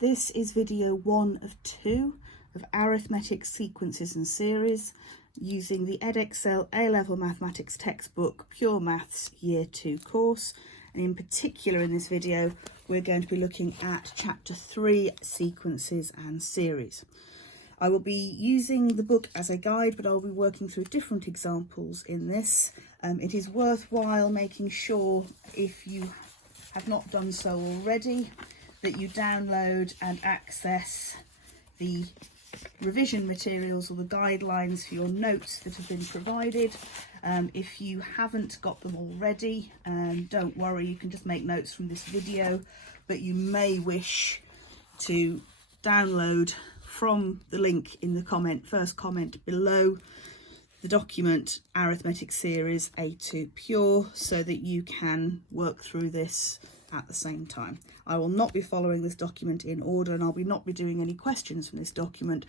This is video 1 of 2 of Arithmetic Sequences and Series using the Edexcel A-Level Mathematics textbook Pure Maths Year 2 course, and in particular in this video we're going to be looking at Chapter 3 Sequences and Series. I will be using the book as a guide, but I'll be working through different examples in this. It is worthwhile making sure, if you have not done so already, that you download and access the revision materials or the guidelines for your notes that have been provided. If you haven't got them already, don't worry, you can just make notes from this video, but you may wish to download from the link in the first comment below the document Arithmetic Series A2 Pure, so that you can work through this at the same time. I will not be following this document in order, and I'll not be doing any questions from this document,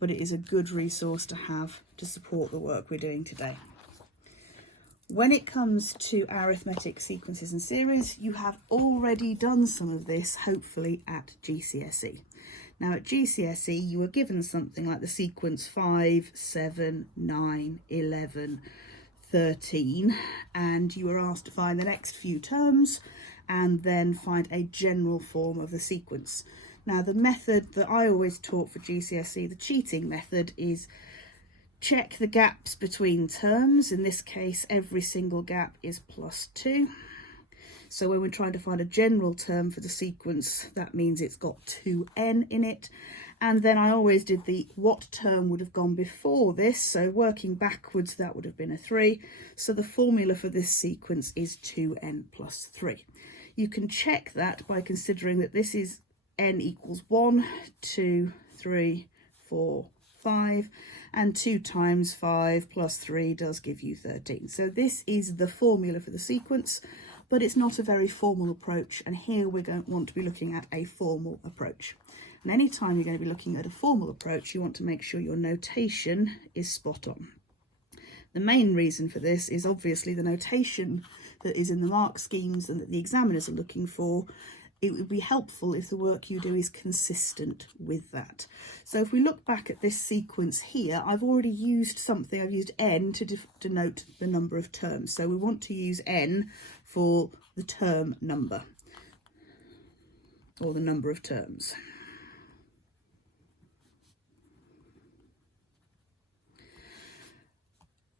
but it is a good resource to have to support the work we're doing today. When it comes to arithmetic sequences and series, you have already done some of this, hopefully, at GCSE. Now at GCSE you were given something like the sequence 5, 7, 9, 11, 13, and you were asked to find the next few terms and then find a general form of the sequence. Now the method that I always taught for GCSE, the cheating method, is check the gaps between terms. In this case every single gap is +2. So when we're trying to find a general term for the sequence, that means it's got 2n in it. And then I always did the what term would have gone before this, so working backwards that would have been a 3. So the formula for this sequence is 2n plus 3. You can check that by considering that this is n equals 1, 2, 3, 4, 5, and 2 times 5 plus 3 does give you 13. So this is the formula for the sequence, but it's not a very formal approach, and here we're going to want to be looking at a formal approach. And any time you're going to be looking at a formal approach, you want to make sure your notation is spot on. The main reason for this is obviously the notation that is in the mark schemes and that the examiners are looking for. It would be helpful if the work you do is consistent with that. So if we look back at this sequence here, I've already used something. I've used n to denote the number of terms. So we want to use n for the term number, or the number of terms.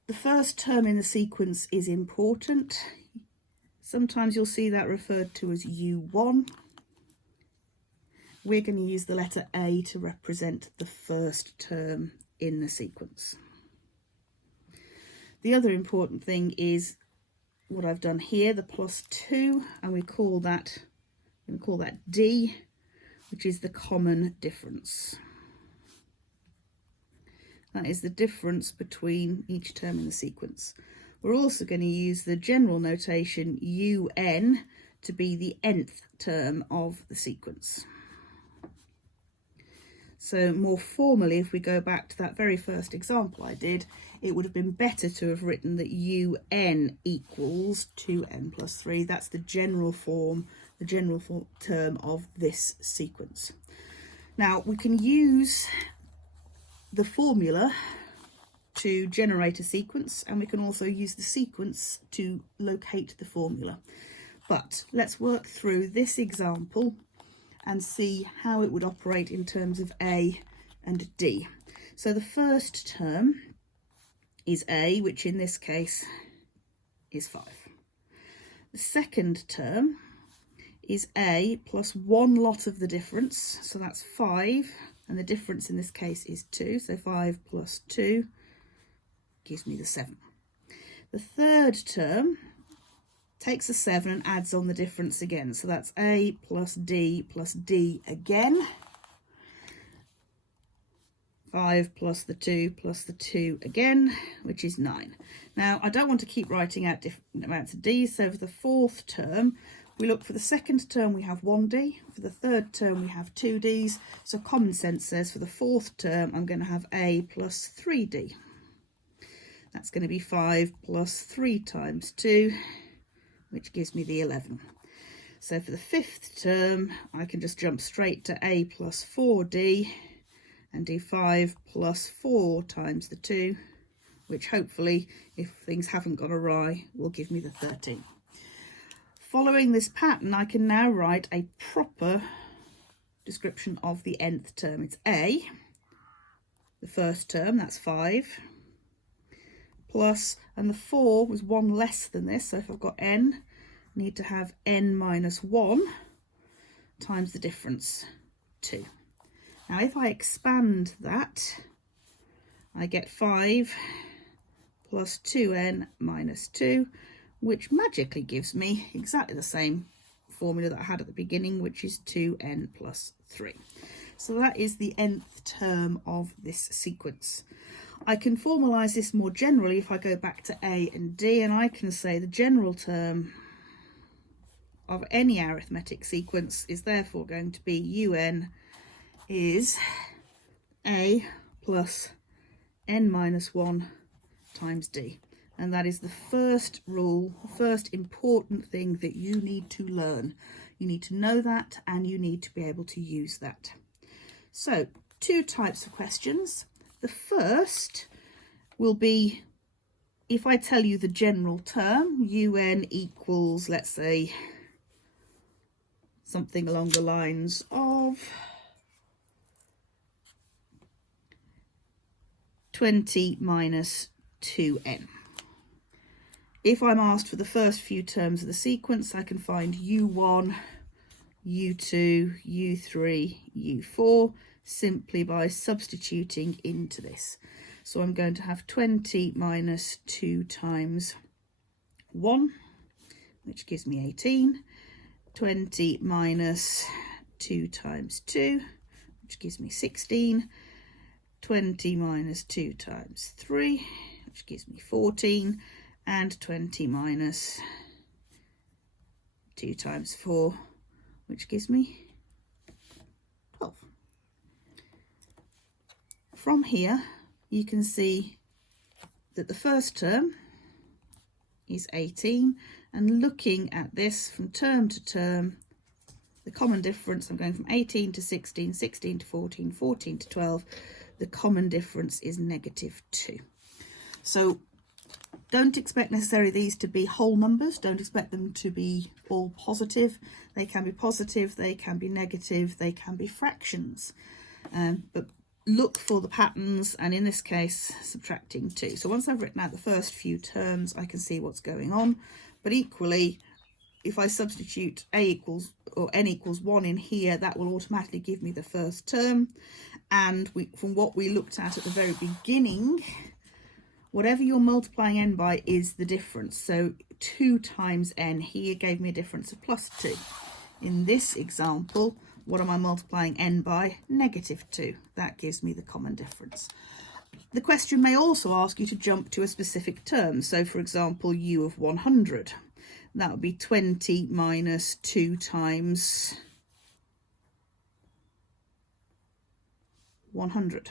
The first term in the sequence is important. Sometimes you'll see that referred to as U1. We're going to use the letter A to represent the first term in the sequence. The other important thing is what I've done here, the +2, and we call that D, which is the common difference. That is the difference between each term in the sequence. We're also going to use the general notation UN to be the nth term of the sequence. So more formally, if we go back to that very first example I did, it would have been better to have written that UN equals 2n plus 3. That's the general form, term of this sequence. Now we can use the formula to generate a sequence, and we can also use the sequence to locate the formula. But let's work through this example and see how it would operate in terms of A and D. So the first term is A, which in this case is 5. The second term is A plus one lot of the difference, so that's 5, and the difference in this case is 2, so 5 plus 2 gives me the 7. The third term takes a 7 and adds on the difference again, so that's A plus D again. 5 plus the 2 again, which is 9. Now I don't want to keep writing out different amounts of D's, so for the fourth term we look for the second term we have 1D, for the third term we have 2D's, so common sense says for the fourth term I'm going to have A plus 3D. That's going to be 5 plus 3 times 2, which gives me the 11. So for the fifth term, I can just jump straight to a plus 4d and do 5 plus 4 times the 2, which hopefully, if things haven't gone awry, will give me the 13. Following this pattern, I can now write a proper description of the nth term. It's a, the first term, that's 5, plus, and the 4 was 1 less than this, so if I've got n, I need to have n minus 1 times the difference, 2. Now if I expand that, I get 5 plus 2n minus 2, which magically gives me exactly the same formula that I had at the beginning, which is 2n plus 3. So that is the nth term of this sequence. I can formalise this more generally if I go back to a and d, and I can say the general term of any arithmetic sequence is therefore going to be un is a plus n minus 1 times d. And that is the first rule, the first important thing that you need to learn. You need to know that, and you need to be able to use that. So, two types of questions. The first will be, if I tell you the general term, un equals, let's say, something along the lines of 20 minus 2n. If I'm asked for the first few terms of the sequence, I can find u1, u2, u3, u4 simply by substituting into this. So I'm going to have 20 minus 2 times 1, which gives me 18. 20 minus 2 times 2, which gives me 16. 20 minus 2 times 3, which gives me 14. And 20 minus 2 times 4, which gives me 12. From here, you can see that the first term is 18, and looking at this from term to term, the common difference, I'm going from 18 to 16, 16 to 14, 14 to 12, the common difference is -2. So don't expect necessarily these to be whole numbers. Don't expect them to be all positive. They can be positive, they can be negative, they can be fractions. But look for the patterns, and in this case, subtracting 2. So once I've written out the first few terms, I can see what's going on. But equally, if I substitute a equals or n equals 1 in here, that will automatically give me the first term. And from what we looked at the very beginning, whatever you're multiplying n by is the difference. So 2 times n here gave me a difference of +2. In this example, what am I multiplying n by? -2. That gives me the common difference. The question may also ask you to jump to a specific term. So for example, u of 100. That would be 20 minus 2 times 100.